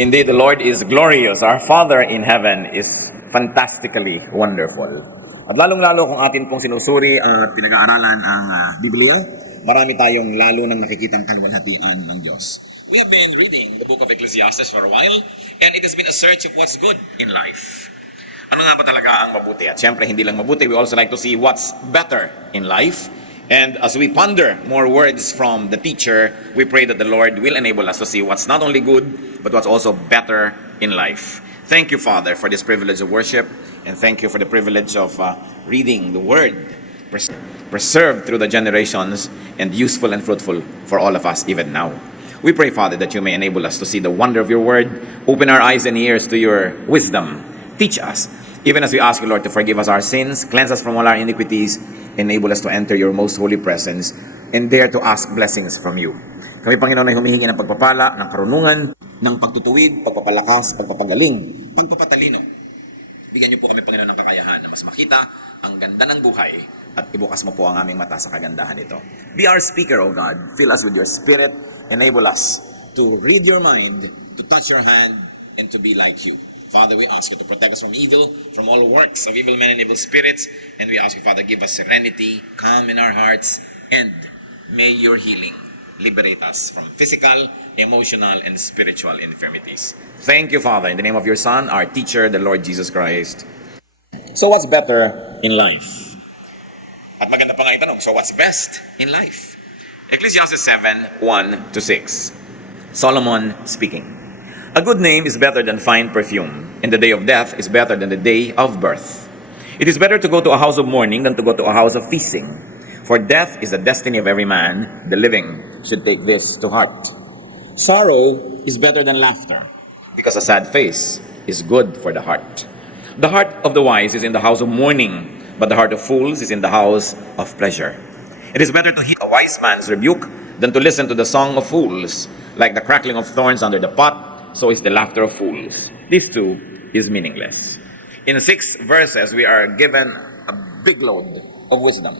Indeed, the Lord is glorious. Our Father in heaven is fantastically wonderful. At lalong-lalo kung atin pong sinusuri at pinag-aaralan ang Biblia, marami tayong lalo nang nakikitang kaluwalhatian ng Diyos. We have been reading the book of Ecclesiastes for a while, and it has been a search of what's good in life. Ano nga ba talaga ang mabuti? At syempre, hindi lang mabuti, we also like to see what's better in life. And as we ponder more words from the teacher, we pray that the Lord will enable us to see what's not only good, but what's also better in life. Thank you, Father, for this privilege of worship, and thank you for the privilege of reading the Word, preserved through the generations, and useful and fruitful for all of us even now. We pray, Father, that you may enable us to see the wonder of your Word, open our eyes and ears to your wisdom, teach us, even as we ask you, Lord, to forgive us our sins, cleanse us from all our iniquities, enable us to enter your most holy presence, and dare to ask blessings from you. Kami, Panginoon, ay humihingi ng pagpapala, ng karunungan, ng pagtutuwid, pagpapalakas, pagpapagaling, pagpapatalino. Bigyan niyo po kami, Panginoon, ng kakayahan na mas makita ang ganda ng buhay at ibukas mo po ang aming mata sa kagandahan nito. Be our speaker, O God. Fill us with your spirit. Enable us to read your mind, to touch your hand, and to be like you. Father, we ask you to protect us from evil, from all works of evil men and evil spirits. And we ask you, Father, give us serenity, calm in our hearts, and may your healing liberate us from physical, emotional, and spiritual infirmities. Thank you, Father, in the name of your Son, our teacher, the Lord Jesus Christ. So what's better in life? At maganda pa nga itanong, so what's best in life? Ecclesiastes 7:1-6. Solomon speaking. A good name is better than fine perfume, and the day of death is better than the day of birth. It is better to go to a house of mourning than to go to a house of feasting, for death is the destiny of every man. The living should take this to heart. Sorrow is better than laughter, because a sad face is good for the heart. The heart of the wise is in the house of mourning, but the heart of fools is in the house of pleasure. It is better to heed a wise man's rebuke than to listen to the song of fools. Like the crackling of thorns under the pot, so is the laughter of fools. This too is meaningless. In 6 verses, we are given a big load of wisdom.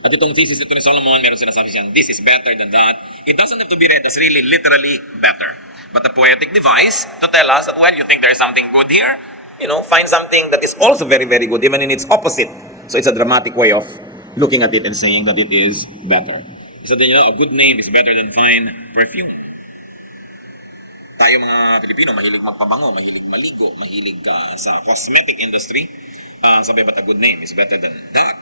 At itong thesis nito ni Solomon, meron sinasabi siyang, this is better than that. It doesn't have to be read as really literally better, but a poetic device to tell us that when you think there's something good here, find something that is also very, very good, even in its opposite. So it's a dramatic way of looking at it and saying that it is better. So a good name is better than fine perfume. Tayo mga Pilipino, mahilig magpabango, mahilig maligo, mahilig sa cosmetic industry. Sabi ba't a good name is better than that?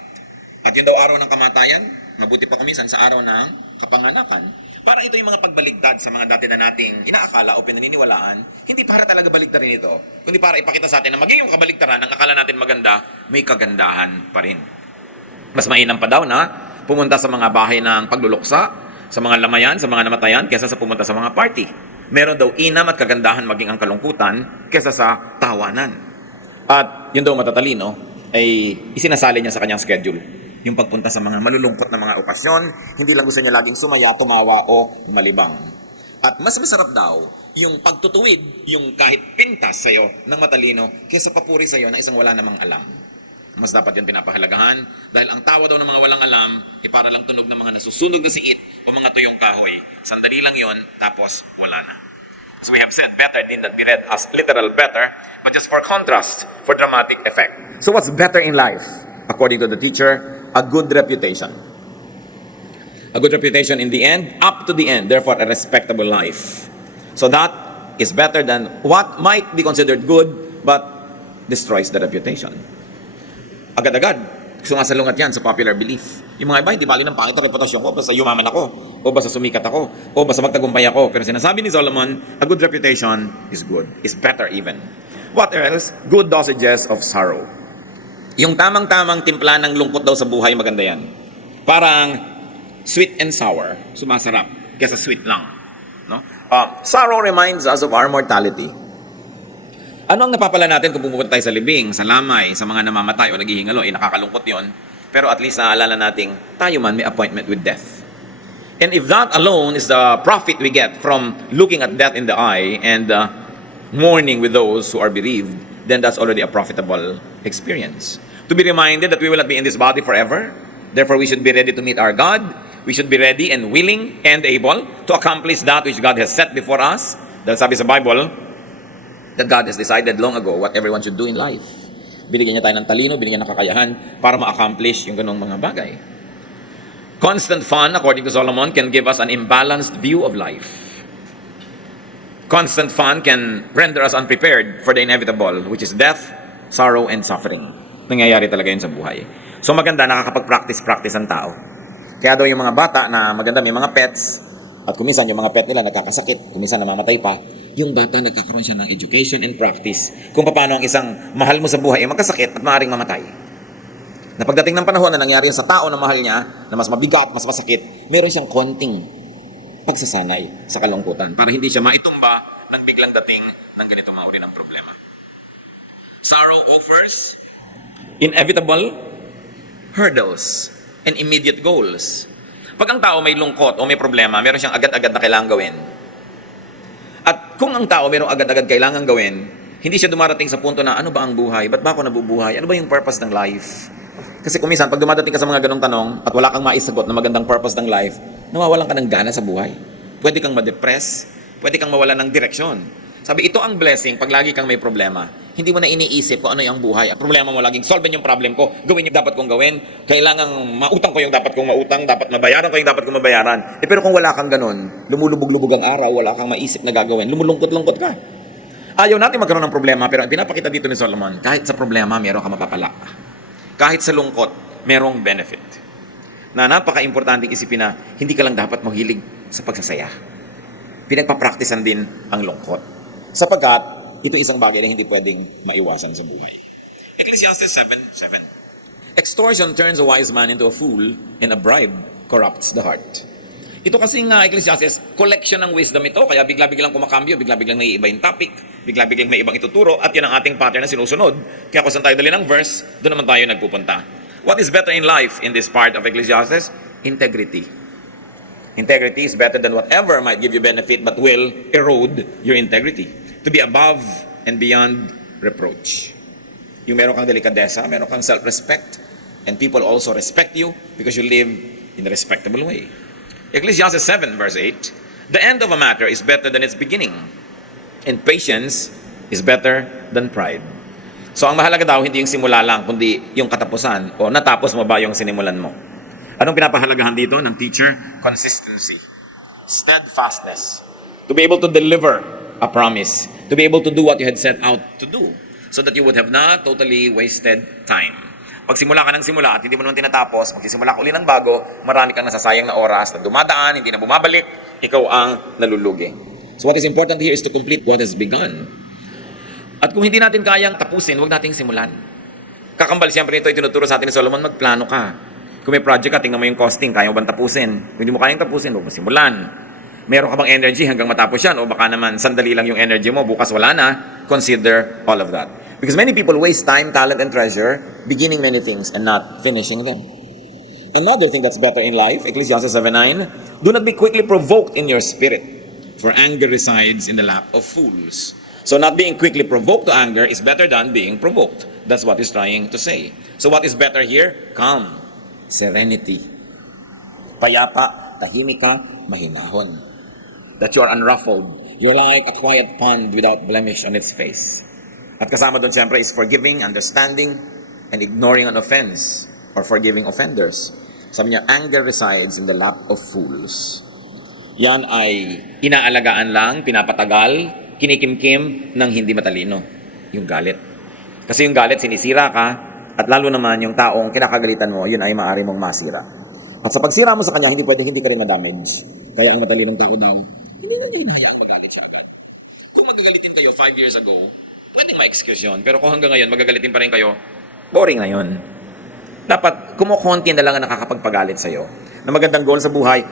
At yun daw araw ng kamatayan, mabuti pa kumisan sa araw ng kapanganakan. Para ito yung mga pagbaligtad sa mga dati na nating inaakala o pinaniniwalaan, hindi para talaga baligtarin ito, kundi para ipakita sa atin na maging yung kabaligtaran ng akala natin maganda, may kagandahan pa rin. Mas mainam pa daw na pumunta sa mga bahay ng pagluluksa, sa mga lamayan, sa mga namatayan, kaysa sa pumunta sa mga party. Meron daw inam at kagandahan maging ang kalungkutan kesa sa tawanan. At yun daw matatalino ay isinasali niya sa kanyang schedule. Yung pagpunta sa mga malulungkot na mga okasyon, hindi lang gusto niya laging sumaya, tumawa o malibang. At mas masarap daw yung pagtutuwid, yung kahit pintas sa'yo ng matalino kesa papuri sa'yo ng isang wala namang alam. Mas dapat yun pinapahalagahan dahil ang tawa daw ng mga walang alam ay para lang tunog ng mga nasusunog na siit o mga tuyong kahoy. Sandali lang yon, tapos wala na. So we have said better need not be read as literal better, but just for contrast, for dramatic effect. So what's better in life? According to the teacher, a good reputation. A good reputation in the end, up to the end, therefore a respectable life. So that is better than what might be considered good, but destroys the reputation. Agad-agad, sumasalungat yan sa popular belief. Yung mga iba, hindi bali ng pangit ang reputasyon ko, basta yumaman ako, o basta sumikat ako, o basta magtagumpay ako. Pero sinasabi ni Solomon, a good reputation is good, is better even. What else? Good dosages of sorrow. Yung tamang-tamang timpla ng lungkot daw sa buhay, maganda yan. Parang sweet and sour, sumasarap, kesa sweet lang. No? Sorrow reminds us of our mortality. Ano ang napapala natin kung pupunta tayo sa libing, sa lamay, sa mga namamatay o naghihingalo? Nakakalungkot yon. Pero at least naalala nating tayo man may appointment with death. And if that alone is the profit we get from looking at death in the eye and mourning with those who are bereaved, then that's already a profitable experience. To be reminded that we will not be in this body forever, therefore we should be ready to meet our God. We should be ready and willing and able to accomplish that which God has set before us. Dahil sabi sa Bible, that God has decided long ago what everyone should do in life. Binigyan niya tayo ng talino, binigyan ng kakayahan para ma-accomplish yung ganong mga bagay. Constant fun, according to Solomon, can give us an imbalanced view of life. Constant fun can render us unprepared for the inevitable, which is death, sorrow, and suffering. Nangyayari talaga yun sa buhay. So maganda, nakakapag-practice ang tao. Kaya daw yung mga bata na maganda, may mga pets, at kuminsan yung mga pet nila nagkakasakit, kuminsan namamatay pa, yung bata nagkakaroon siya ng education and practice kung paano ang isang mahal mo sa buhay ay magkasakit at maaaring mamatay. Na pagdating ng panahon na nangyari sa tao na mahal niya, na mas mabigat, mas masakit, meron siyang konting pagsasanay sa kalungkutan para hindi siya maitumba ng biglang dating ng ganitong mga uri ng problema. Sorrow offers inevitable hurdles and immediate goals. Pag ang tao may lungkot o may problema, meron siyang agad-agad na kailangang gawin. At kung ang tao merong agad-agad kailangang gawin, hindi siya dumarating sa punto na ano ba ang buhay? Ba't ba ako nabubuhay? Ano ba yung purpose ng life? Kasi kuminsan, pag dumadating ka sa mga ganong tanong at wala kang maisagot na magandang purpose ng life, nawawalan ka ng gana sa buhay. Pwede kang ma-depress, pwede kang mawalan ng direksyon. Sabi, ito ang blessing pag lagi kang may problema. Hindi mo na iniisip kung ano yung buhay. Ang problema mo laging, solve yung problem ko, gawin yung dapat kong gawin, kailangang mautang ko yung dapat kong mautang, dapat mabayaran ko yung dapat kong mabayaran. Pero kung wala kang ganun, lumulubog-lubog ang araw, wala kang maisip na gagawin, lumulungkot-lungkot ka. Ayaw natin magkaroon ng problema, pero ang pinapakita dito ni Solomon, kahit sa problema, meron ka mapapala. Kahit sa lungkot, merong benefit. Na napaka-importanting isipin na hindi ka lang dapat mahilig sa pagsasaya. Pinagpapraktisan din ang lungkot. Sapagkat, ito isang bagay na hindi pwedeng maiwasan sa buhay. Ecclesiastes 7:7. Extortion turns a wise man into a fool, and a bribe corrupts the heart. Ito kasi nga, Ecclesiastes, collection ng wisdom ito, kaya bigla-biglang kumakambyo, bigla-biglang may iba yung topic, bigla-biglang may ibang ituturo, at yan ang ating pattern na sinusunod. Kaya kung saan tayo dali ng verse, doon naman tayo nagpupunta. What is better in life in this part of Ecclesiastes? Integrity. Integrity is better than whatever might give you benefit but will erode your integrity. To be above and beyond reproach. Yung meron kang delikadesa, meron kang self-respect, and people also respect you because you live in a respectable way. Ecclesiastes 7 verse 8, the end of a matter is better than its beginning, and patience is better than pride. So ang mahalaga daw, hindi yung simula lang, kundi yung katapusan, o natapos mo ba yung sinimulan mo. Anong pinapahalagahan dito ng teacher? Consistency. Steadfastness. To be able to deliver a promise. To be able to do what you had set out to do. So that you would have not totally wasted time. Pag simula ka ng simula at hindi mo naman tinatapos, magsisimula ka uli ng bago, marami kang nasasayang na oras na dumadaan, hindi na bumabalik, ikaw ang nalulugi. So what is important here is to complete what has begun. At kung hindi natin kayang tapusin, huwag nating simulan. Kakambal siyempre nito, itinuturo sa atin ni Solomon, magplano ka. Kung may project ka, tingnan mo yung costing, kaya mo bang tapusin? Kung hindi mo kayang tapusin, huwag mo simulan. Meron ka bang energy hanggang matapos yan? O baka naman sandali lang yung energy mo, bukas wala na, consider all of that. Because many people waste time, talent, and treasure beginning many things and not finishing them. Another thing that's better in life, Ecclesiastes 7:9, do not be quickly provoked in your spirit, for anger resides in the lap of fools. So not being quickly provoked to anger is better than being provoked. That's what he's trying to say. So what is better here? Calm, serenity, payapa, tahimik ka, mahinahon. That you are unruffled. You're like a quiet pond without blemish on its face. At kasama doon siyempre is forgiving, understanding, and ignoring an offense or forgiving offenders. Sabi niya, anger resides in the lap of fools. Yan ay inaalagaan lang, pinapatagal, kinikimkim ng hindi matalino. Yung galit. Kasi yung galit, sinisira ka, at lalo naman yung taong kinakagalitan mo, yun ay maaari mong masira. At sa pagsira mo sa kanya, hindi pwedeng hindi ka rin ma-damage. Kaya ang matalinong tao daw, hindi na hinahayaan magalit siya agad. Kung magagalitin kayo 5 years ago, pwedeng ma-excuse yun. Pero kung hanggang ngayon, magagalitin pa rin kayo, boring na yun. Dapat, kumukonti na lang ang nakakapagpagalit sa'yo. Na magandang goal sa buhay,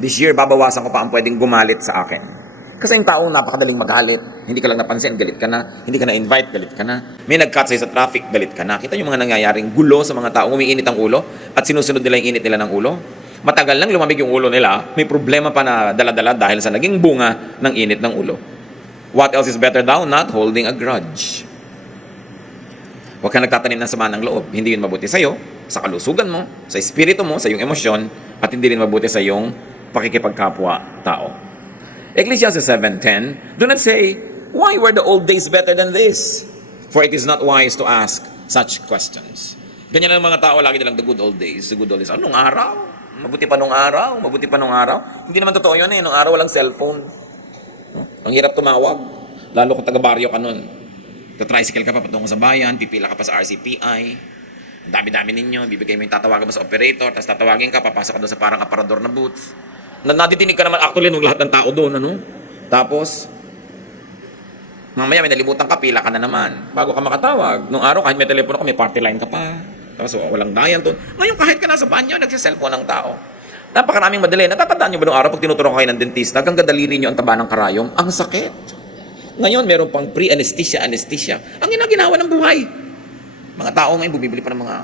this year, babawasan ko pa ang pwedeng gumalit sa akin. Kasi yung taong napakadaling magalit, hindi ka lang napansin, galit ka na. Hindi ka na-invite, galit ka na. May nag-cut sa'yo sa traffic, galit ka na. Kita yung mga nangyayaring gulo sa mga taong umiinit ang ulo at sinusunod nila yung init nila ng ulo. Matagal lang lumamig yung ulo nila, may problema pa na dala-dala dahil sa naging bunga ng init ng ulo. What else is better daw? Not holding a grudge. Huwag kang nagtatanim ng sama ng loob. Hindi yun mabuti sa'yo, sa kalusugan mo, sa espiritu mo, sa iyong emosyon, at hindi rin mabuti sa iyong pakikipagkapwa-tao. Ecclesiastes 7:10, do not say, why were the old days better than this? For it is not wise to ask such questions. Ganyan ang mga tao, lagi nilang the good old days, the good old days. Anong araw? Mabuti pa nung araw, mabuti pa nung araw. Hindi naman totoo yun eh, nung araw walang cellphone. Ang hirap tumawag, lalo kung taga-baryo ka nun. Tricycle ka pa patungo sa bayan, pipila ka pa sa RCPI. Ang dami-dami ninyo, bibigay mo yung tatawagan mo sa operator, tapos tatawagin ka, papasok ka doon sa parang aparador na booth. Natitinig ka naman actually nung lahat ng tao doon, ano? Tapos, mamaya may nalimutan ka, pila ka na naman. Bago ka makatawag. Nung araw, kahit may telepono ka, may party line ka pa. Tapos walang dial doon. Ngayon, kahit ka nasa banyo, nagsiselfone ng tao. Napakaraming madali. Natatandaan nyo ba nung araw, pag tinuturo kayo ng dentista, hanggang daliri nyo ang taba ng karayom, ang sakit. Ngayon, meron pang pre-anesthesia, anesthesia. Ang ginagawa ng buhay. Mga tao ngayon, bumibili pa ng mga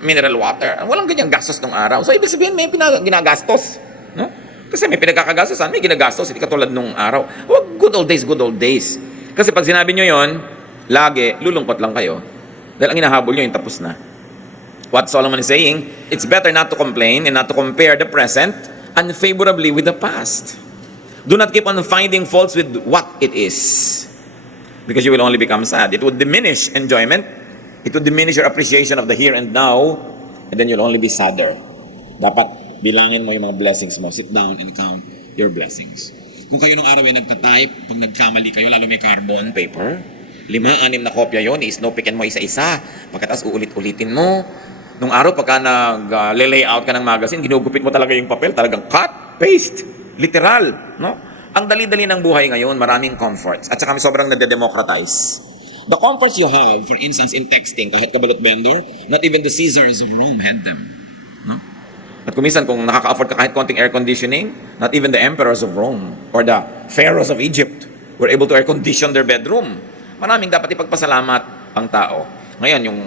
mineral water. Walang ganyang gastos nung araw. So, ibig sabihin, may ginagastos. No? Kasi may pinagkakagastosan, may ginagastos, hindi katulad nung araw. Huwag good old days, good old days. Kasi pag sinabi nyo yon, lagi, lulungkot lang kayo. Dahil ang hinahabol nyo yung tapos na. What Solomon is saying, it's better not to complain and not to compare the present unfavorably with the past. Do not keep on finding faults with what it is. Because you will only become sad. It would diminish enjoyment. It would diminish your appreciation of the here and now. And then you'll only be sadder. Dapat bilangin mo yung mga blessings mo. Sit down and count your blessings. Kung kayo nung araw ay nagtatype, pag nagkamali kayo, lalo may carbon paper, 5-6 na kopya yon, i-snowpickin mo isa-isa. Pagkatapos uulit-ulitin mo. Nung araw, pagka nag-layout ka ng magazine, ginugupit mo talaga yung papel, talagang cut, paste, literal. No? Ang dali-dali ng buhay ngayon, maraming comforts. At saka sobrang nade-democratize. The comforts you have, for instance, in texting, kahit kabalot vendor, not even the Caesars of Rome had them. No? At kumisan, kung nakaka-afford ka kahit konting air conditioning, not even the emperors of Rome or the pharaohs of Egypt were able to air condition their bedroom. Maraming dapat ipagpasalamat ang tao. Ngayon, yung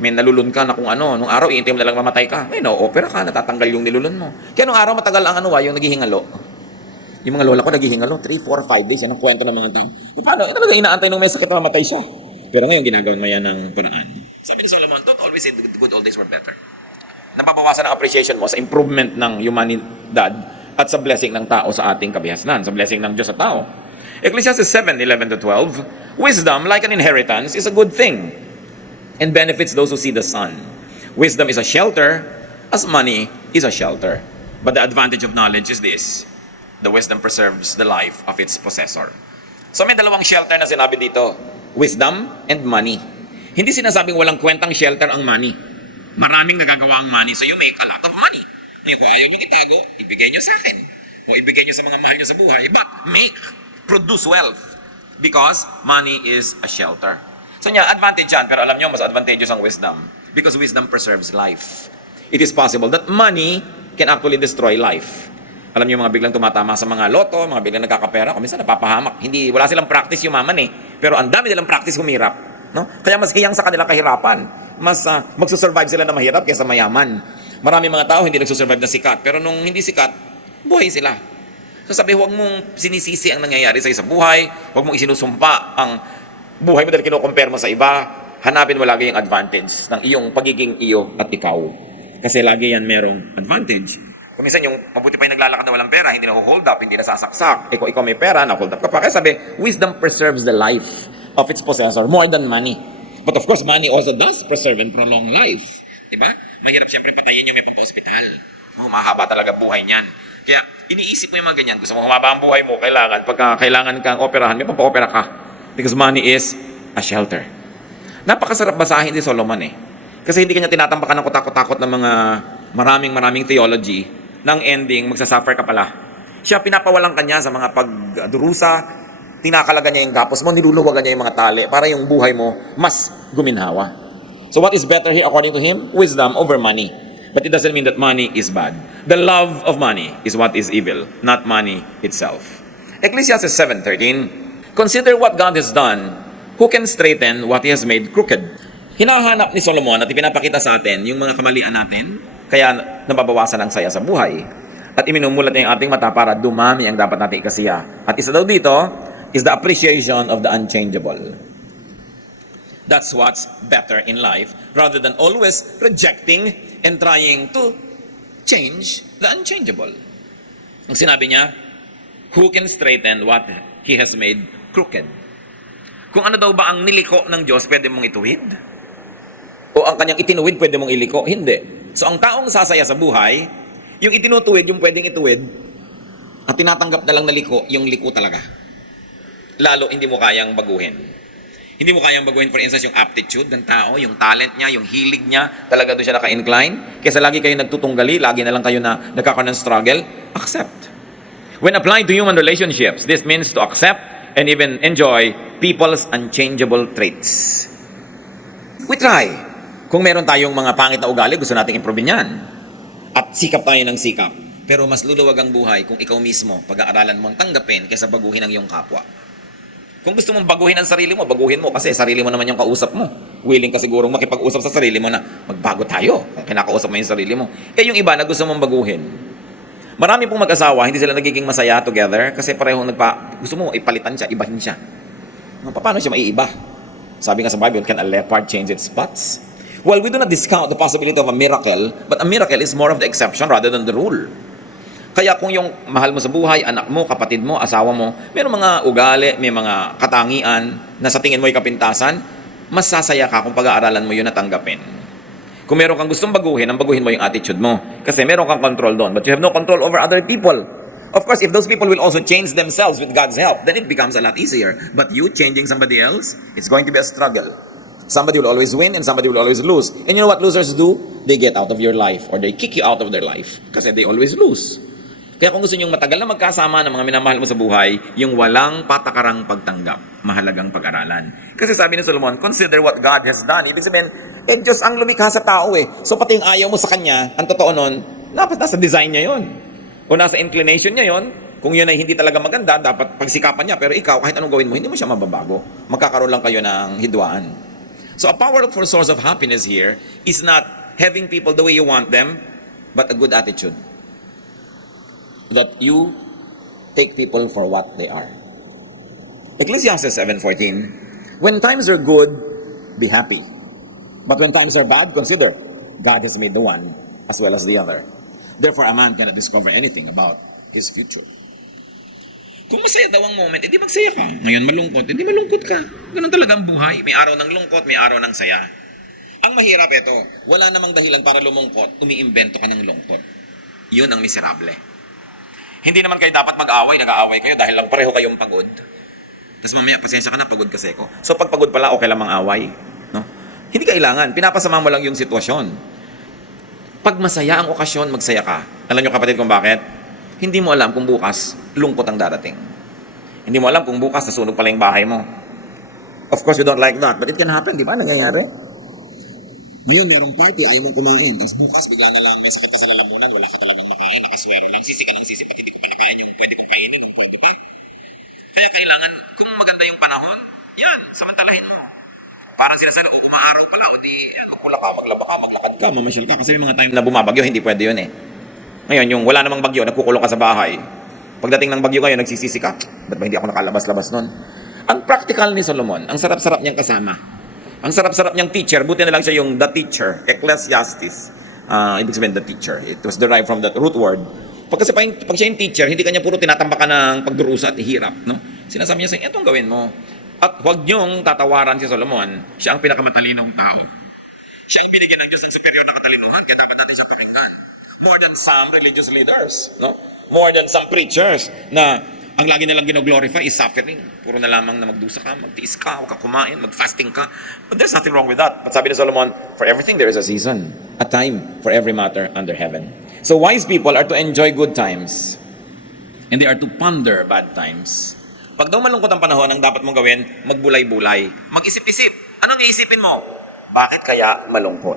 may nalulun ka na kung ano, nung araw, iintay mo na lang mamatay ka. Ngayon, opera ka, natatanggal yung nilulun mo. Kaya nung araw, matagal ang yung naghihingalo. Yung mga lola ko naghihingalo, 3, 4, 5 days. Yan ang kwento ng mga tao. Paano? Talaga inaantay nung may sakit na mamatay siya. Pero ngayon, ginagawan mo yan ng paraan. Sabi ni Solomon, don't always say the good old days were better. Napabawasan ang appreciation mo sa improvement ng humanidad at sa blessing ng tao sa ating kabihasnan, sa blessing ng Diyos sa tao. Ecclesiastes 7:11-12, wisdom, like an inheritance, is a good thing and benefits those who see the sun. Wisdom is a shelter, as money is a shelter. But the advantage of knowledge is this: the wisdom preserves the life of its possessor. So may dalawang shelter na sinabi dito, wisdom and money. Hindi sinasabing walang kwentang shelter ang money. Maraming nagagawa ang money, so you make a lot of money. Ngayon, kung ayaw nyo itago, ibigay nyo sa akin. O ibigay nyo sa mga mahal nyo sa buhay. But produce wealth. Because money is a shelter. So niya, advantage yan. Pero alam nyo, mas advantageous ang wisdom. Because wisdom preserves life. It is possible that money can actually destroy life. Alam nyo, mga biglang tumatama sa mga loto, mga biglang nagkakapera, kung minsan napapahamak. Wala silang practice yumaman eh. Pero ang dami nilang practice humirap. No? Kaya mas hiyang sa kanilang kahirapan. Mas magsusurvive sila na mahirap kaysa mayaman. Marami mga tao hindi nagsusurvive na sikat. Pero nung hindi sikat, buhay sila. So sabi, huwag mong sinisisi ang nangyayari sa buhay. Huwag mong isinusumpa ang buhay mo dahil kinukompare mo sa iba. Hanapin mo lagi yung advantage ng iyong pagiging iyo at ikaw. Kasi lagi yan merong advantage. Kung minsan yung mabuti pa yung naglalakad na walang pera, hindi na hold up, hindi na sasaksak. Ikaw may pera, na-hold up ka pa. Kaya sabi, wisdom preserves the life of its possessor more than money. But of course, money also does preserve and prolong life. Diba? Mahirap siyempre patayin yung may pampa-hospital. Mahaba talaga buhay niyan. Kaya iniisip mo yung mga ganyan. Gusto mo humaba ang buhay mo, pagka kailangan kang operahan, may pampa-opera ka. Because money is a shelter. Napakasarap basahin ni Solomon eh. Kasi hindi kanya tinatampakan ng kutakot-takot ng mga maraming theology ng ending, magsasuffer ka pala. Siya pinapawalan kanya sa mga pagdurusa, tinakalaga niya yung gapos mo, niluluwagan niya yung mga tali para yung buhay mo mas guminhawa. So what is better here according to him? Wisdom over money. But it doesn't mean that money is bad. The love of money is what is evil, not money itself. Ecclesiastes 7:13, consider what God has done. Who can straighten what He has made crooked? Hinahanap ni Solomon at ipinapakita sa atin yung mga kamalian natin, kaya nababawasan ang saya sa buhay. At iminumulat niya yung ating mata para dumami ang dapat natin ikasiya. At isa daw dito is the appreciation of the unchangeable. That's what's better in life, rather than always rejecting and trying to change the unchangeable. Ang sinabi niya, Who can straighten what He has made crooked? Kung ano daw ba ang niliko ng Diyos, pwede mong ituwid? O ang kanyang itinuwid, pwede mong iliko? Hindi. So ang taong sasaya sa buhay, yung itinutuwid, yung pwedeng ituwid, at tinatanggap na lang na liko, yung liko talaga. Lalo, hindi mo kayang baguhin. Hindi mo kayang baguhin, for instance, yung aptitude ng tao, yung talent niya, yung hilig niya, talaga doon siya naka-incline. Kaysa lagi kayo nagtutunggali, lagi na lang kayo na nagkakaroon ng struggle, accept. When applied to human relationships, this means to accept and even enjoy people's unchangeable traits. We try. Kung meron tayong mga pangit na ugali, gusto nating improve yan. At sikap tayo ng sikap. Pero mas luluwag ang buhay kung ikaw mismo, pag-aaralan mo, tanggapin kaysa baguhin ang iyong kapwa. Kung gusto mong baguhin ang sarili mo, baguhin mo kasi sarili mo naman yung kausap mo. Willing ka sigurong makipag-usap sa sarili mo na magbago tayo kung kinakausap mo yung sarili mo. Eh yung iba na gusto mong baguhin. Marami pong mag-asawa, hindi sila nagiging masaya together kasi parehong gusto mo ipalitan siya, ibahin siya. Paano siya maiiba? Sabi nga sa Bible, can a leopard change its spots? Well, we do not discount the possibility of a miracle, but a miracle is more of the exception rather than the rule. Kaya kung yung mahal mo sa buhay, anak mo, kapatid mo, asawa mo, may mga ugali, may mga katangian na sa tingin mo ay kapintasan, mas sasaya ka kung pag-aaralan mo yun at tanggapin. Kung meron kang gustong baguhin, ang baguhin mo yung attitude mo. Kasi meron kang control doon, but you have no control over other people. Of course, if those people will also change themselves with God's help, then it becomes a lot easier. But you changing somebody else, it's going to be a struggle. Somebody will always win and somebody will always lose. And you know what losers do? They get out of your life or they kick you out of their life kasi they always lose. Kaya kung gusto nyong matagal na magkasama ng mga minamahal mo sa buhay, yung walang patakarang pagtanggap, mahalagang pag-aralan. Kasi sabi ni Solomon, consider what God has done. Ibig sabihin, Diyos ang lumikha sa tao eh. So pati yung ayaw mo sa Kanya, ang totoo nun, dapat nasa design niya yon. O nasa inclination niya yon. Kung yun ay hindi talaga maganda, dapat pagsikapan niya. Pero ikaw, kahit anong gawin mo, hindi mo siya mababago. Magkakaroon lang kayo ng hidwaan. So a powerful source of happiness here is not having people the way you want them, but a good attitude. That you take people for what they are. Ecclesiastes 7:14, when times are good, be happy. But when times are bad, consider, God has made the one as well as the other. Therefore, a man cannot discover anything about his future. Kung masaya daw ang moment, edi magsaya ka. Ngayon malungkot, edi malungkot ka. Ganun talaga ang buhay. May araw ng lungkot, may araw ng saya. Ang mahirap ito, wala namang dahilan para lumungkot, umiimbento ka ng lungkot. Yun ang miserable. Hindi naman kayo dapat mag-away, nag-aaway kayo dahil lang pareho kayong pagod. Tapos mamaya, pasensya ka na, pagod kasi ko. So pag pagod pala, okay lang mang-away. No? Hindi kailangan, pinapasama mo lang yung sitwasyon. Pag masaya ang okasyon, magsaya ka. Alam nyo kapatid kung bakit? Hindi mo alam kung bukas, lungkot ang darating. Hindi mo alam kung bukas, nasunog pala yung bahay mo. Of course, you don't like that, but it can happen, di ba? Nangyayari. Ngayon, merong party, ayaw mong kumain. Tapos bukas, bigla na lang, may sakit ka sa lalamunan, wala ka talagang makain, nakaswelo lang, sisi ka ng sisi, pati hindi ko pinakain yung pwede kong kainin. Kaya kailangan, kung maganda yung panahon, yan, samantalahin mo. Parang sila sa kung umaaraw pala, o di, makula ka, maglaba ka, maglakad ka, mamasyal ka. Kasi may mga time na bumabagyo, hindi pwede yun eh. Ngayon, yung wala namang bagyo, nagkukulong ka sa bahay. Pagdating ng bagyo kayo, nagsisisi ka. Ba't ba hindi ako nakalabas-labas nun? Ang practical ni Solomon, ang sarap-sarap niyang kasama. Ang sarap-sarap niyang teacher, buti na lang siya yung the teacher, Ecclesiastes. Ibig sabihin the teacher. It was derived from that root word. Pag siya yung teacher, hindi kanya puro tinatambakan ng pagdurusa at hirap. No? Sinasabi niya sa inyo, itong gawin mo. At huwag niyong tatawaran si Solomon. Siya ang pinakamatalinong tao. Siya yung binigyan ng Diyos ng superior na katalinuhan, kaya dapat natin siya pakinggan. More than some religious leaders. No? More than some preachers na ang lagi nilang gino-glorify is suffering. Puro na lamang na magdusa ka, magtiis ka, huwag ka kumain, mag-fasting ka. But there's nothing wrong with that. But sabi ni Solomon, for everything there is a season, a time for every matter under heaven. So wise people are to enjoy good times. And they are to ponder bad times. Pag daw malungkot ang panahon, ang dapat mong gawin, magbulay-bulay. Mag-isip-isip. Anong iisipin mo? Bakit kaya malungkot?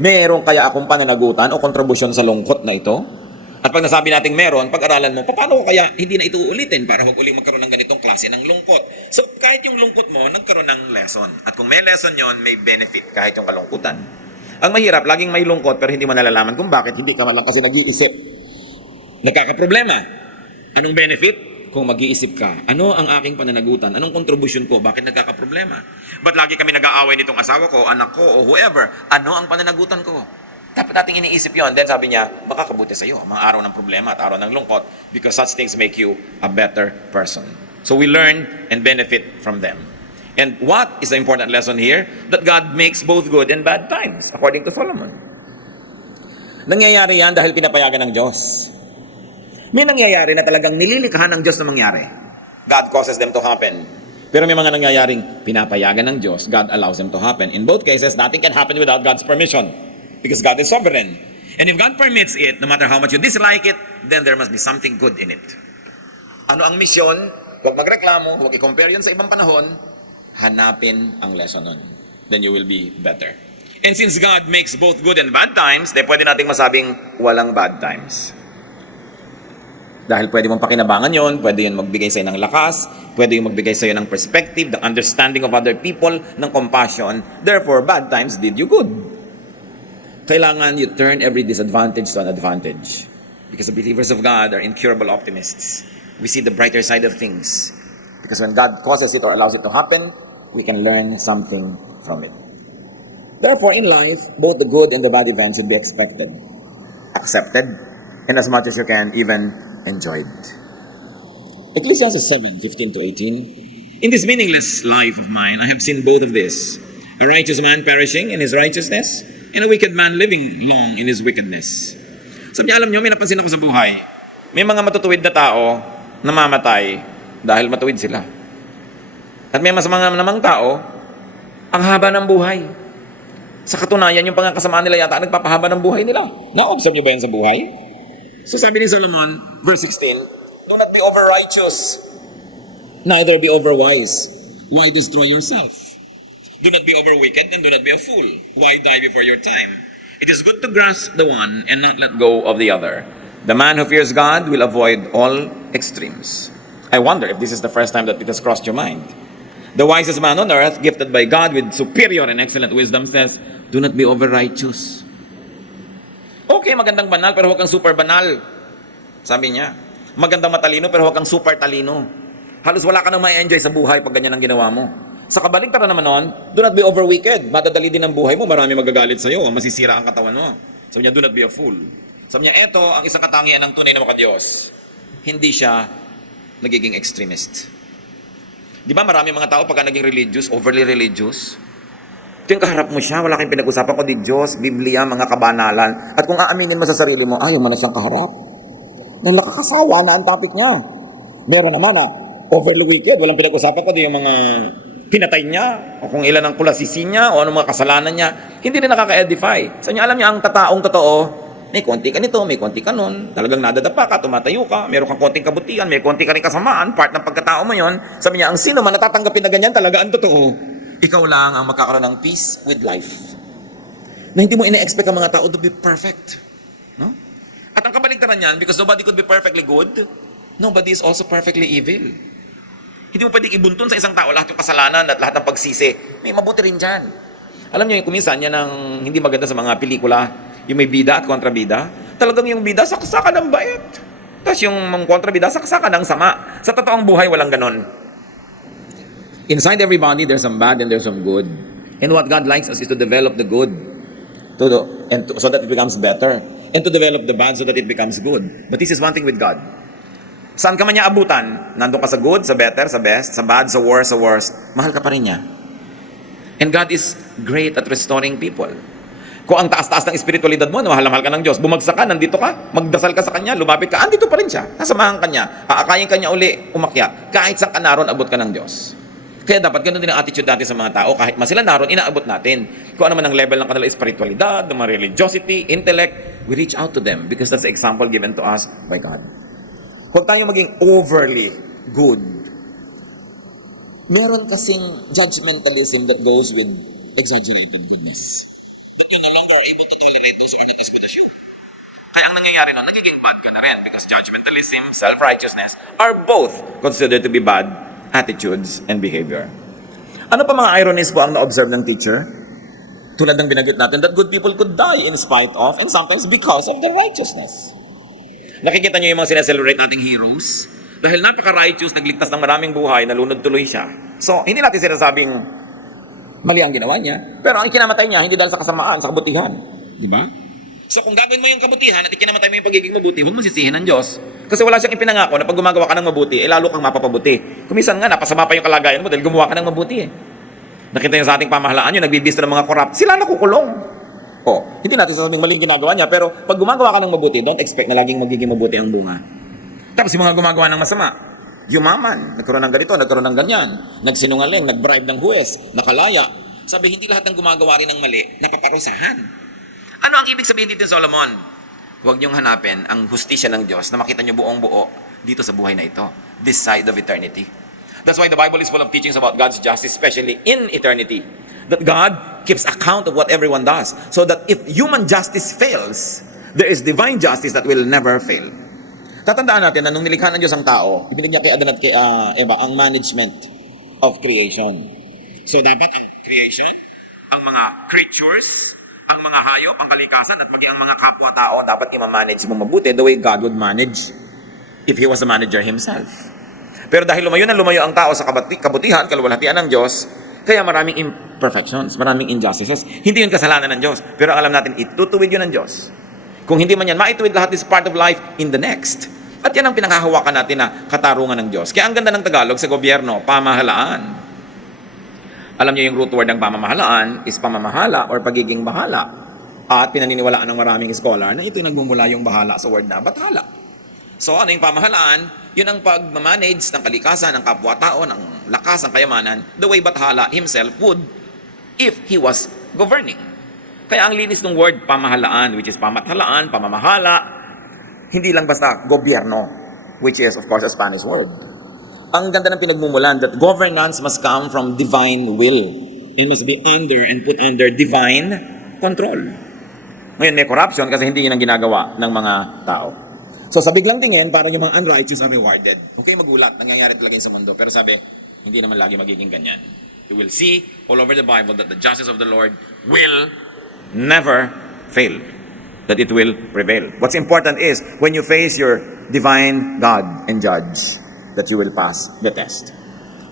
Meron kaya akong pananagutan o kontribusyon sa lungkot na ito? At pag nasabi nating meron, pag-aralan mo, paano ko kaya hindi na ito uulitin para huwag uling magkaroon ng ganitong klase ng lungkot? So, kahit yung lungkot mo, nagkaroon ng lesson. At kung may lesson yon, may benefit kahit yung kalungkutan. Ang mahirap, laging may lungkot pero hindi mo nalalaman kung bakit hindi ka man lang kasi nag-iisip. Nagkakaproblema. Anong benefit? Kung mag-iisip ka, ano ang aking pananagutan? Anong kontribusyon ko? Bakit nagkakaproblema? Ba't lagi kami nag-aaway nitong asawa ko, anak ko, o whoever? Ano ang pananagutan ko? Dapat nating iniisip yon. Then sabi niya, makakabuti sa'yo ang mga araw ng problema at araw ng lungkot because such things make you a better person. So we learn and benefit from them. And what is the important lesson here? That God makes both good and bad times, according to Solomon. Nangyayari yan dahil pinapayagan ng Diyos. May nangyayari na talagang nililikha ng Diyos na mangyari. God causes them to happen. Pero may mga nangyayaring pinapayagan ng Diyos, God allows them to happen. In both cases, nothing can happen without God's permission. Because God is sovereign. And if God permits it, no matter how much you dislike it, then there must be something good in it. Ano ang misyon? Huwag magreklamo, huwag i-compare yun sa ibang panahon. Hanapin ang lesson nun. Then you will be better. And since God makes both good and bad times, then pwede nating masabing walang bad times. Dahil pwede mong pakinabangan yon, pwede yun magbigay sa'yo ng lakas, pwede yung magbigay sa'yo ng perspective, the understanding of other people, ng compassion. Therefore, bad times did you good. Kailangan you turn every disadvantage to an advantage. Because the believers of God are incurable optimists. We see the brighter side of things. Because when God causes it or allows it to happen, we can learn something from it. Therefore, in life, both the good and the bad events should be expected, accepted, and as much as you can, even enjoyed. Ecclesiastes 7:15 to 18. In this meaningless life of mine, I have seen both of this. A righteous man perishing in his righteousness, and a wicked man living long in his wickedness. Sabi niya, alam niyo, may napansin ako sa buhay. May mga matutuwid na tao namamatay dahil matuwid sila. At may masamang namang tao, ang haba ng buhay. Sa katunayan, yung pangkasamaan nila yata nagpapahaba ng buhay nila. Na-observe niyo ba yan sa buhay? So sabi ni Solomon, verse 16, do not be over-righteous, neither be over-wise. Why destroy yourself? Do not be over-wicked and do not be a fool. Why die before your time? It is good to grasp the one and not let go of the other. The man who fears God will avoid all extremes. I wonder if this is the first time that it has crossed your mind. The wisest man on earth, gifted by God with superior and excellent wisdom, says, do not be over-righteous. Okay, magandang banal, pero huwag kang super banal. Sabi niya. Magandang matalino, pero huwag kang super talino. Halos wala ka nang ma-enjoy sa buhay pag ganyan ang ginawa mo. Sa kabaligtaran naman nun, do not be over-wicked. Madadali din ang buhay mo, marami magagalit sa'yo, masisira ang katawan mo. Sabi niya, do not be a fool. Sabi niya, eto ang isang katangian ng tunay na makadiyos. Hindi siya nagiging extremist. Di ba marami mga tao pagka naging religious, overly religious? Ito yung kaharap mo siya, wala kayong pinag-usapan kundi Diyos, Biblia, mga kabanalan. At kung aaminin mo sa sarili mo, yung manas ng kaharap. Nang nakakasawa na ang topic niya. Meron naman overly wicked, walang pinag-usapan kundi yung mga pinatay niya, o kung ilan ang kulasisi niya, o anong mga kasalanan niya. Hindi rin nakaka-edify. Sa inyo, alam niya, ang tataong totoo, may konti ka nito, may konti ka nun, talagang nadadapa ka, tumatayo ka, meron kang konting kabutihan, may konti ka rin kasamaan, part ng pagkatao mo yon. Sabi niya, ang sino man natatanggapin na ganyan, talaga ang totoo. Ikaw lang ang magkakaroon ng peace with life. Na hindi mo ina-expect ang mga tao to be perfect. No? At ang kabaligtaran niyan, because nobody could be perfectly good, nobody is also perfectly evil. Hindi mo pwedeng ibuntun sa isang tao lahat ng kasalanan at lahat ng pagsisi. May mabuti rin dyan. Alam niyo, kuminsan yan ang hindi maganda sa mga pelikula, yung may bida at kontrabida, talagang yung bida saksakan ng bait. Tapos yung kontrabida saksakan ng sama. Sa totoong buhay, walang ganon. Inside everybody, there's some bad and there's some good. And what God likes us is to develop the good. So that it becomes better. And to develop the bad so that it becomes good. But this is one thing with God. Saan ka man niya abutan, nandun ka sa good, sa better, sa best, sa bad, sa worst, mahal ka pa rin niya. And God is great at restoring people. Kung ang taas-taas ng espiritualidad mo, mahal na mahal ka ng Diyos, bumagsak ka, nandito ka, magdasal ka sa Kanya, lumapit ka, andito pa rin siya. Nasamahan ka niya, aakayin ka niya uli, umakyat. Kahit saan ka naroon, abot ka ng Diyos. Kaya dapat ganun din ang attitude natin sa mga tao. Kahit man sila naroon, inaabot natin. Kung ano man ang level ng kanilang espiritualidad, ng mga religiosity, intellect, we reach out to them because that's the example given to us by God. Huwag tayong maging overly good. Meron kasing judgmentalism that goes with exaggerated goodness. But you no longer are able to tolerate those who are not as good as you. Kaya ang nangyayari nun, nagiging bad ka na rin because judgmentalism, self-righteousness are both considered to be bad attitudes and behavior. Ano pa mga ironies po ang na-observe ng teacher? Tulad ng binanggit natin that good people could die in spite of and sometimes because of their righteousness. Nakikita niyo yung mga sineselebrate nating heroes? Dahil napaka-righteous, nagligtas ng maraming buhay, nalunod tuloy siya. So, hindi natin sinasabing mali ang ginawa niya. Pero ang kinamatay niya, hindi dahil sa kasamaan, sa kabutihan. Di ba? So kung gagawin mo yung kabutihan at ikinamatay mo yung pagiging mabuti, huwag mo sisihin ng Diyos. Kasi wala siyang ipinangako na pag gumagawa ka ng mabuti, lalo kang mapapabuti. Kumisan nga, napasama pa yung kalagayan mo dahil gumawa ka ng mabuti. Nakita niyo sa ating pamahalaan yun, nagbibista ng mga corrupt, sila nakukulong. Hindi natin sasabing maling ginagawa niya, pero pag gumagawa ka ng mabuti, don't expect na laging magiging mabuti ang bunga. Tapos yung mga gumagawa ng masama, yumaman, nagkaroon ng ganito, nagkaroon ng ganyan, nagsinungaling, nagbribe ng huwes, nakalaya. Sabi, hindi lahat ng gumagawa rin ng mali, napaparusahan. Ano ang ibig sabihin dito, Solomon? Huwag niyong hanapin ang hustisya ng Diyos na makita niyo buong buo dito sa buhay na ito, this side of eternity. That's why the Bible is full of teachings about God's justice, especially in eternity. That God keeps account of what everyone does. So that if human justice fails, there is divine justice that will never fail. Tatandaan natin na nung nilikha ng Diyos ang tao, ibinigay niya kay Adan at kay Eva ang management of creation. So dapat ang creation, ang mga creatures, ang mga hayop, ang kalikasan, at maging ang mga kapwa-tao, dapat i-manage mo mabuti the way God would manage if He was a manager Himself. Pero dahil lumayo na lumayo ang tao sa kabutihan, kaluwalhatian ng Diyos, kaya maraming imperfections, maraming injustices. Hindi yun kasalanan ng Diyos, pero alam natin, itutuwid yun ng Diyos. Kung hindi man yan, maituwid lahat is part of life in the next. At yan ang pinakahawakan natin na katarungan ng Diyos. Kaya ang ganda ng Tagalog sa gobyerno, pamahalaan. Alam niyo yung root word ng pamamahalaan is pamamahala or pagiging bahala. At pinaniniwalaan ng maraming scholar na ito yung nagmumula yung bahala sa word na bathala. So ano yung pamahalaan? Yun ang pag-manage ng kalikasan, ng kapwa-tao, ng lakas, ng kayamanan, the way Bathala himself would if he was governing. Kaya ang linis ng word pamahalaan, which is pamathalaan, pamamahala, hindi lang basta gobyerno, which is of course a Spanish word. Ang ganda ng pinagmumulan that governance must come from divine will. It must be under and put under divine control. Ngayon may corruption kasi hindi yun ang ginagawa ng mga tao. So sa biglang tingin, parang yung mga unrighteous are rewarded. Okay, magulat, nangyayari talaga yun sa mundo. Pero sabi, hindi naman lagi magiging ganyan. You will see all over the Bible that the justice of the Lord will never fail. That it will prevail. What's important is, when you face your divine God and judge, that you will pass the test.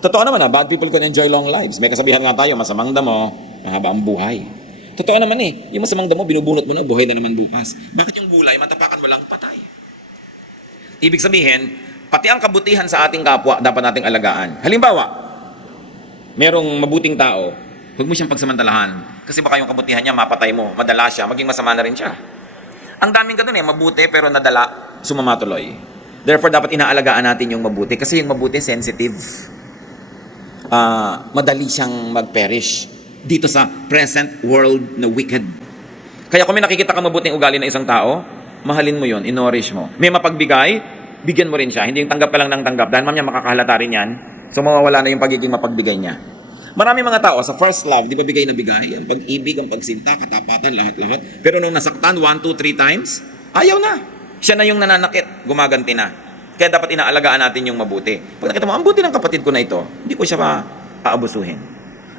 Totoo naman bad people can enjoy long lives. May kasabihan nga tayo, masamang damo, mahaba ang buhay. Totoo naman yung masamang damo, binubunot mo na, buhay na naman bukas. Bakit yung gulay, matapakan mo lang, patay? Ibig sabihin, pati ang kabutihan sa ating kapwa, dapat nating alagaan. Halimbawa, merong mabuting tao, huwag mo siyang pagsamantalahan. Kasi baka yung kabutihan niya, mapatay mo, madala siya, maging masama na rin siya. Ang daming ganun mabuti pero nadala, sumamatuloy. Therefore, dapat inaalagaan natin yung mabuti. Kasi yung mabuti, sensitive. Madali siyang mag-perish dito sa present world na wicked. Kaya kung may nakikita kang mabuting ugali ng isang tao, mahalin mo yun, inorish mo. May mapagbigay, bigyan mo rin siya. Hindi yung tanggap ka lang ng tanggap. Dahil mamaya makakahalata rin yan. So mawawala na yung pagiging mapagbigay niya. Maraming mga tao, sa first love, di ba bigay na bigay? Ang pag-ibig, ang pagsinta, katapatan, lahat-lahat. Pero nung nasaktan 1, 2, 3 times, ayaw na. Siya na yung nananakit, gumaganti na. Kaya dapat inaalagaan natin yung mabuti. Pag nakita mo, ang buti ng kapatid ko na ito, hindi ko siya aabusuhin.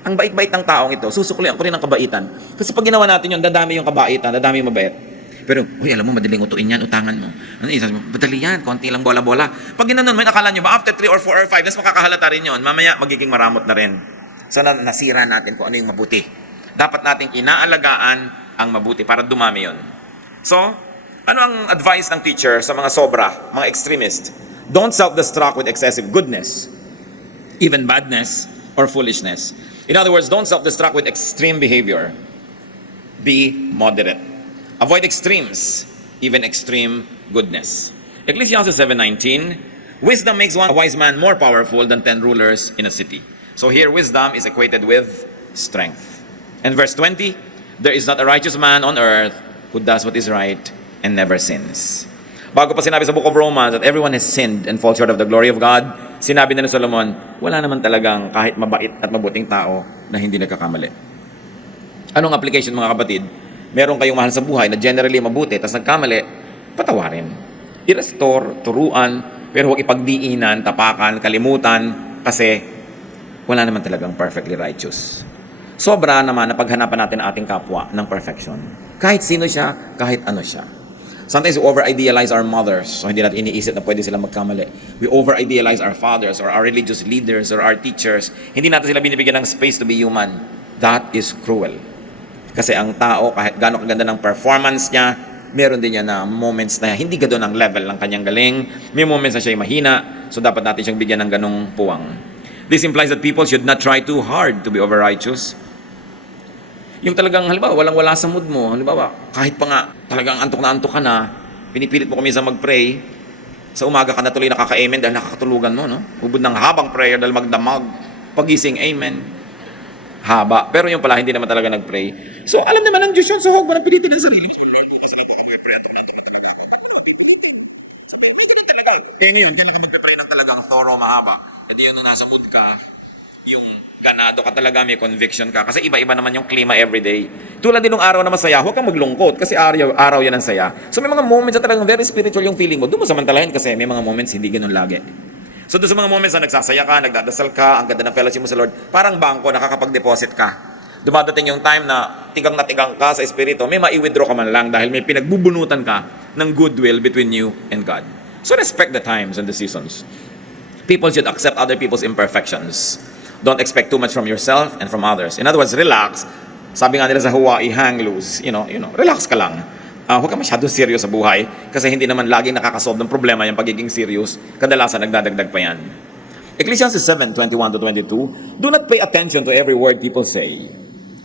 Ang bait-bait ng taong ito, susuklian ko rin ang kabaitan. Kasi pag ginawa natin yun, dadami yung kabaitan, dadami yung mabait. Pero, alam mo, madaling utuin yan, utangan mo. Ano, sabi mo, madali yan, konti lang bola-bola. Pag ginanon mo, akala nyo ba, after 3 or 4 or 5, mas makakahalata rin yun. Mamaya, magiging maramot na rin. So, nasira natin kung ano yung mabuti. Dapat nating inaalagaan ang mabuti para dumami yun. So, ano ang advice ng teacher sa mga sobra, mga extremist? Don't self-destruct with excessive goodness, even badness or foolishness. In other words, don't self-destruct with extreme behavior. Be moderate. Avoid extremes, even extreme goodness. Ecclesiastes 7:19, wisdom makes one wise man more powerful than 10 rulers in a city. So here, wisdom is equated with strength. And verse 20, there is not a righteous man on earth who does what is right and never sins. Bago pa sinabi sa Book of Romans that everyone has sinned and falls short of the glory of God, sinabi na ni Solomon, wala naman talagang kahit mabait at mabuting tao na hindi nagkakamali. Anong application mga kapatid? Meron kayong mahal sa buhay na generally mabuti, tapos nagkamali, patawarin. I-restore, turuan, pero huwag ipagdiinan, tapakan, kalimutan, kasi wala naman talagang perfectly righteous. Sobra naman na paghanapan natin ang ating kapwa ng perfection. Kahit sino siya, kahit ano siya. Sometimes we over-idealize our mothers, so hindi natin iniisip na pwede sila magkamali. We over-idealize our fathers or our religious leaders or our teachers. Hindi natin sila binibigyan ng space to be human. That is cruel. Kasi ang tao, kahit gaano kaganda ng performance niya, meron din niya na moments na hindi gano'n ang level ng kanyang galing. May moments na siya'y mahina, so dapat natin siyang bigyan ng ganong puwang. This implies that people should not try too hard to be over-righteous. Yung talagang, halimbawa, walang-wala sa mood mo. Halimbawa, kahit pa nga talagang antok ka na, pinipilit mo kuminsan mag-pray, sa umaga ka na tuloy nakaka-amen dahil nakakatulugan mo, no? Hubod ng habang prayer dahil magdamag. Pagising, amen. Haba. Pero yung pala, hindi naman talaga nag-pray. So, alam naman ng Diyos yun. So, huwag mo nang pilitin ang sarili mo. Lord, bukas na ako mag-pray. Pipilitin. So, may ganun talaga. Kaya ngayon, dyan ka mag-pray ng talagang thorough, mahaba. At yun, nung nasa mood ka, yung ganado ka talaga, may conviction ka. Kasi iba-iba naman yung klima everyday. Tulad din nung araw na masaya, huwag kang maglungkot kasi araw yan ang saya. So may mga moments na talagang very spiritual yung feeling mo. Doon mo samantalahin kasi may mga moments hindi ganun lagi. So doon sa mga moments na nagsasaya ka, nagdadasal ka, ang ganda ng fellowship mo sa Lord, parang bangko, nakakapag-deposit ka. Dumadating yung time na tigang ka sa espiritu, may ma-withdraw ka man lang dahil may pinagbubunutan ka ng goodwill between you and God. So respect the times and the seasons. People should accept other people's imperfections. Don't expect too much from yourself and from others. In other words, relax. Sabi nga nila sa Hawaii, hang loose. You know, relax ka lang. Huwag ka masyadong serious sa buhay kasi hindi naman laging nakakasolve ng problema yung pagiging serious. Kadalasan nagdadagdag pa yan. Ecclesiastes 7:21-22, do not pay attention to every word people say,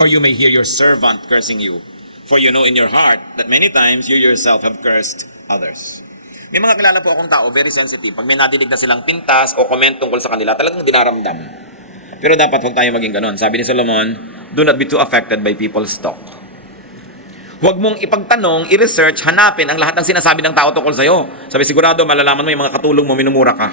or you may hear your servant cursing you. For you know in your heart that many times you yourself have cursed others. May mga kilala po akong tao, very sensitive. Pag may nadidig na silang pintas o comment tungkol sa kanila, talagang dinaramdam. Pero dapat huwag tayo maging ganun. Sabi ni Solomon, do not be too affected by people's talk. Huwag mong ipagtanong, i-research, hanapin ang lahat ng sinasabi ng tao tungkol sa'yo. Sabi, sigurado, malalaman mo yung mga katulong mo, minumura ka.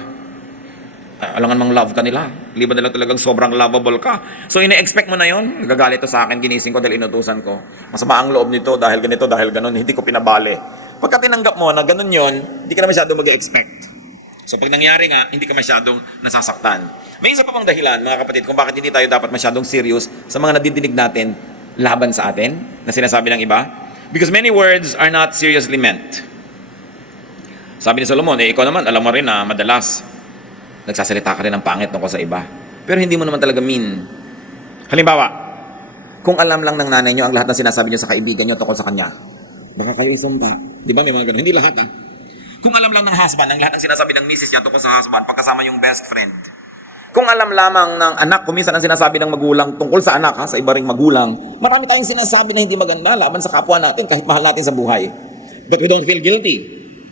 Alangan mang love ka nila. Liban na lang talagang sobrang lovable ka. So, ine-expect mo na yon. Nagagalit to sa akin, ginising ko dahil inutusan ko. Masama ang loob nito dahil ganito, dahil ganun. Hindi ko pinabali. Pagka tinanggap mo na ganun yon, hindi ka na masyado mag-expect. So pag nangyari nga, hindi ka masyadong nasasaktan. May isa pa pang dahilan, mga kapatid, kung bakit hindi tayo dapat masyadong serious sa mga nadidinig natin laban sa atin, na sinasabi ng iba. Because many words are not seriously meant. Sabi ni Solomon, ikaw naman, alam mo rin na madalas nagsasalita ka rin ng pangit tungkol sa iba. Pero hindi mo naman talaga mean. Halimbawa, kung alam lang ng nanay nyo ang lahat ng sinasabi nyo sa kaibigan nyo tungkol sa kanya, baka kayo isumpa. Di ba may mga ganun? Hindi lahat Kung alam lang ng husband ang lahat ng sinasabi ng misis niya tungkol sa husband, pagkasama yung best friend. Kung alam lamang ng anak, kuminsan ang sinasabi ng magulang tungkol sa anak, sa iba ring magulang, marami tayong sinasabi na hindi maganda laban sa kapwa natin kahit mahal natin sa buhay. But we don't feel guilty.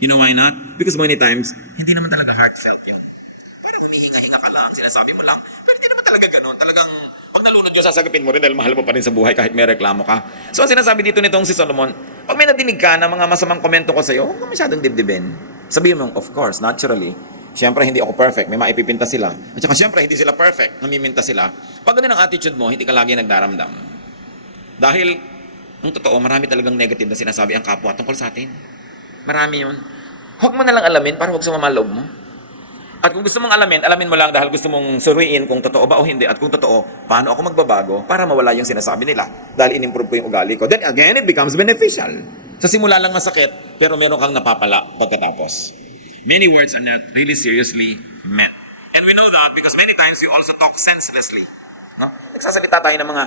You know why not? Because many times, hindi naman talaga heartfelt yun. Parang humihinga-hinga ka lang, sinasabi mo lang. Pero hindi naman talaga ganun. Talagang pag nalunod yun, sasagapin mo rin dahil mahal mo pa rin sa buhay kahit may reklamo ka. So ang sinasabi dito nitong si Solomon, pag may nadinig ka na mga masamang komento ko sa'yo, huwag ka masyadong dibdibin. Sabihin mo, of course, naturally, siyempre hindi ako perfect, may maipipinta sila. At saka siyempre hindi sila perfect, namiminta sila. Pag ganun ang attitude mo, hindi ka lagi nagdaramdam. Dahil, ang totoo, marami talagang negative na sinasabi ang kapwa tungkol sa atin. Marami yun. Huwag mo na lang alamin para huwag sumama loob mo. At kung gusto mong alamin mo lang dahil gusto mong suriin kung totoo ba o hindi. At kung totoo, paano ako magbabago para mawala yung sinasabi nila. Dahil in-improve ko yung ugali ko. Then again, it becomes beneficial. Sa simula lang masakit, pero meron kang napapala pagkatapos. Many words are not really seriously meant. And we know that because many times we also talk senselessly. No? Nagsasalita tayo ng mga,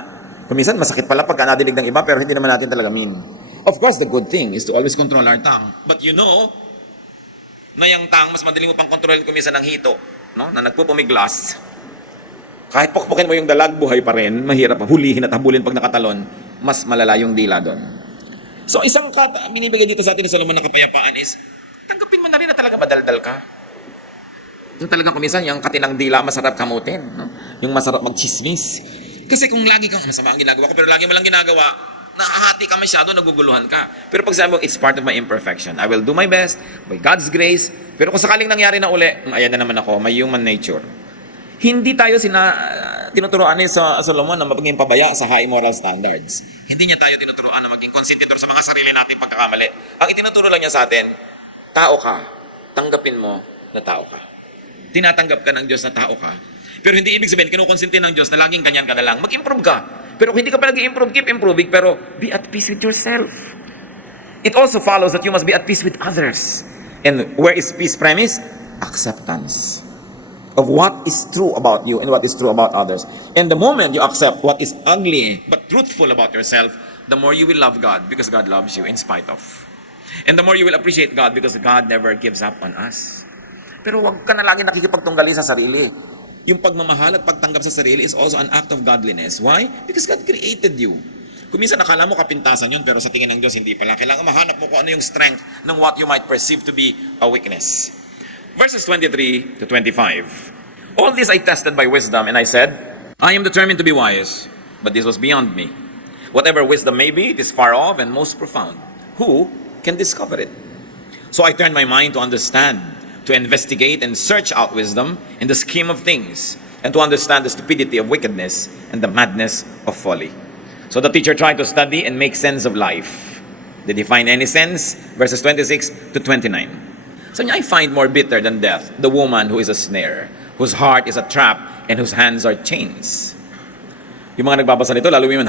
kuminsan masakit pala pagka nadinig ng iba pero hindi naman natin talaga mean. Of course, the good thing is to always control our tongue. But you know, na yung tongue, mas madali mo pang kontrolin kuminsan ng hito, no? Na nagpupumiglas. Kahit pukpukin mo yung dalag, buhay pa rin, mahirap hulihin at habulin pag nakatalon, mas malala yung dila doon. So isang binibigay dito sa atin ni Solomon ng kapayapaan is, tanggapin mo na rin na talaga madaldal ka. Yung talagang kuminsan, yung katinang dila, masarap kamutin. No? Yung masarap magchismis. Kasi kung lagi kang, masama ang ginagawa ko, pero lagi mo lang ginagawa, nakahati ka masyado, naguguluhan ka. Pero pag sabi mo, it's part of my imperfection. I will do my best, by God's grace. Pero kung sakaling nangyari na uli, ayan na naman ako, may human nature. Hindi tayo tinuturoan ni Solomon na maging pabaya sa high moral standards. Hindi niya tayo tinuturoan na maging konsentitor sa mga sarili nating pagkakamali. Ang itinuturo lang niya sa atin, tao ka, tanggapin mo na tao ka. Tinatanggap ka ng Diyos na tao ka. Pero hindi ibig sabihin, kinukonsinti ng Diyos na laging ganyan ka na lang. Mag-improve ka. Pero kung hindi ka pa nag-improve, keep improving, pero be at peace with yourself. It also follows that you must be at peace with others. And where is peace premised? Acceptance of what is true about you and what is true about others. And the moment you accept what is ugly but truthful about yourself, the more you will love God because God loves you in spite of. And the more you will appreciate God because God never gives up on us. Pero wag ka na lagi nakikipagtunggali sa sarili. Yung pagmamahal at pagtanggap sa sarili is also an act of godliness. Why? Because God created you. Kung minsan nakala mo kapintasan yun, pero sa tingin ng Diyos hindi pala. Kailangan mahanap mo kung ano yung strength ng what you might perceive to be a weakness. Verses 23 to 25. All this I tested by wisdom, and I said, I am determined to be wise, but this was beyond me. Whatever wisdom may be, it is far off and most profound. Who can discover it? So I turned my mind to understand, to investigate and search out wisdom in the scheme of things, and to understand the stupidity of wickedness and the madness of folly. So the teacher tried to study and make sense of life. Did he find any sense? Verses 26 to 29. So I find more bitter than death the woman who is a snare, whose heart is a trap, and whose hands are chains. Yung mga nagbabasa nito, lalo yung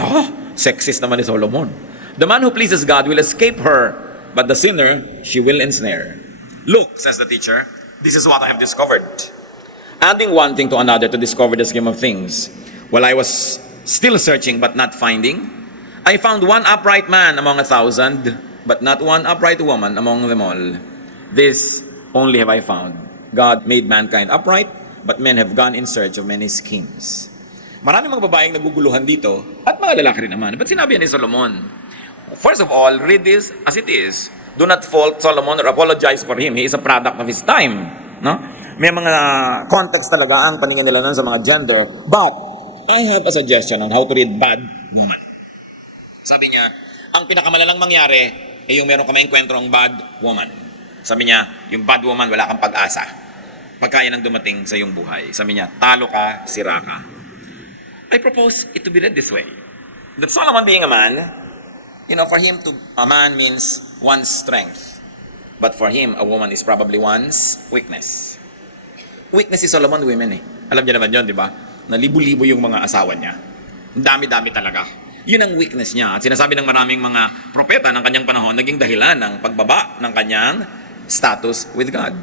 sexist naman ni Solomon. The man who pleases God will escape her, but the sinner she will ensnare. Look, says the teacher, this is what I have discovered. Adding one thing to another to discover the scheme of things. While I was still searching but not finding, I found one upright man among 1,000, but not one upright woman among them all. This only have I found. God made mankind upright, but men have gone in search of many schemes. Maraming mga babaeng naguguluhan dito, at mga lalaki rin naman. But sinabi ni Solomon, first of all, read this as it is. Do not fault Solomon or apologize for him. He is a product of his time. No? May mga context talaga ang paningin nila nun sa mga gender. But I have a suggestion on how to read bad woman. Sabi niya, ang pinakamalalang mangyari ay yung meron ka maengkwentrong bad woman. Sabi niya, yung bad woman, wala kang pag-asa. Pagkaya nang dumating sa iyong buhay. Sabi niya, talo ka, sira ka. I propose it to be read this way. That Solomon being a man, for him a man means one's strength. But for him, a woman is probably one's weakness. Weakness si Solomon, women Alam niya naman yun, di ba? Na libo-libo yung mga asawa niya. Dami-dami talaga. Yun ang weakness niya. At sinasabi ng maraming mga propeta ng kanyang panahon, naging dahilan ng pagbaba ng kanyang status with God.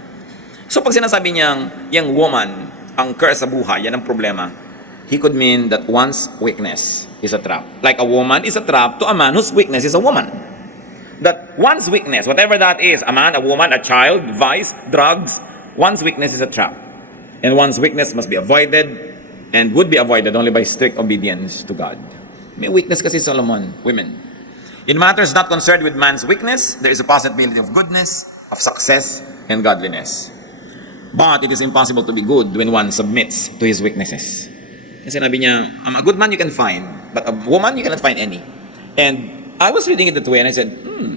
So pag sinasabi niyang, yung woman, ang curse sa buhay, yan ang problema, he could mean that one's weakness is a trap. Like a woman is a trap to a man whose weakness is a woman. That one's weakness, whatever that is, a man, a woman, a child, vice, drugs, one's weakness is a trap. And one's weakness must be avoided and would be avoided only by strict obedience to God. May weakness kasi Solomon, women. In matters not concerned with man's weakness, there is a possibility of goodness, of success, and godliness. But it is impossible to be good when one submits to his weaknesses. Kasi sabi niya, a good man you can find, but a woman you cannot find any. And I was reading it that way and I said,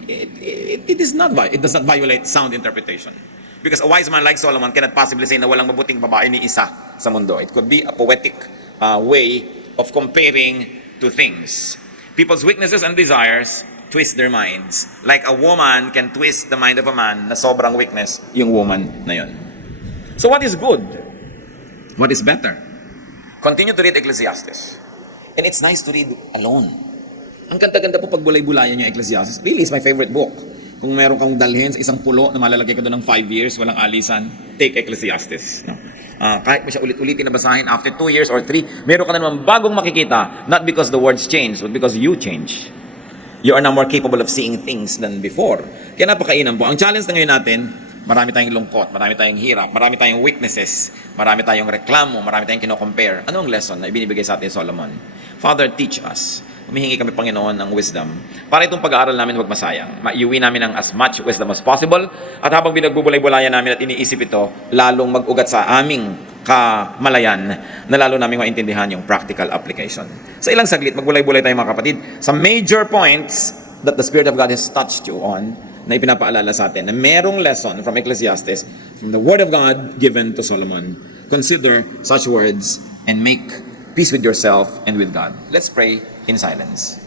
it does not violate sound interpretation. Because a wise man like Solomon cannot possibly say na walang mabuting babae ni isa sa mundo. It could be a poetic way of comparing two things. People's weaknesses and desires twist their minds. Like a woman can twist the mind of a man na sobrang weakness yung woman na yun. So what is good? What is better? Continue to read Ecclesiastes. And it's nice to read alone. Ang ganda-ganda po pag bulay-bulayan yung Ecclesiastes. Really, it's my favorite book. Kung meron kang dalhin sa isang pulo na malalagay ka doon ng 5 years, walang alisan, take Ecclesiastes. No? Kahit mo siya ulit-ulitin na basahin, after 2 years or 3, meron ka na naman bagong makikita, not because the words change, but because you change. You are now more capable of seeing things than before. Kaya napakainan po. Ang challenge na ngayon natin, marami tayong lungkot, marami tayong hirap, marami tayong weaknesses, marami tayong reklamo, marami tayong kino-compare. Ano ang lesson na ibinibigay sa atin Solomon? Father, teach us. Humihingi kami, Panginoon, ng wisdom. Para itong pag-aaral namin huwag masayang. Maiuwi namin ng as much wisdom as possible. At habang binagbubulay-bulayan namin at iniisip ito, lalong mag-ugat sa aming kamalayan na lalo namin maintindihan yung practical application. Sa ilang saglit, magbulay-bulay tayo mga kapatid. Sa major points that the Spirit of God has touched you on, na ipinapaalala sa atin, na merong lesson from Ecclesiastes, from the Word of God given to Solomon. Consider such words and make peace with yourself and with God. Let's pray in silence.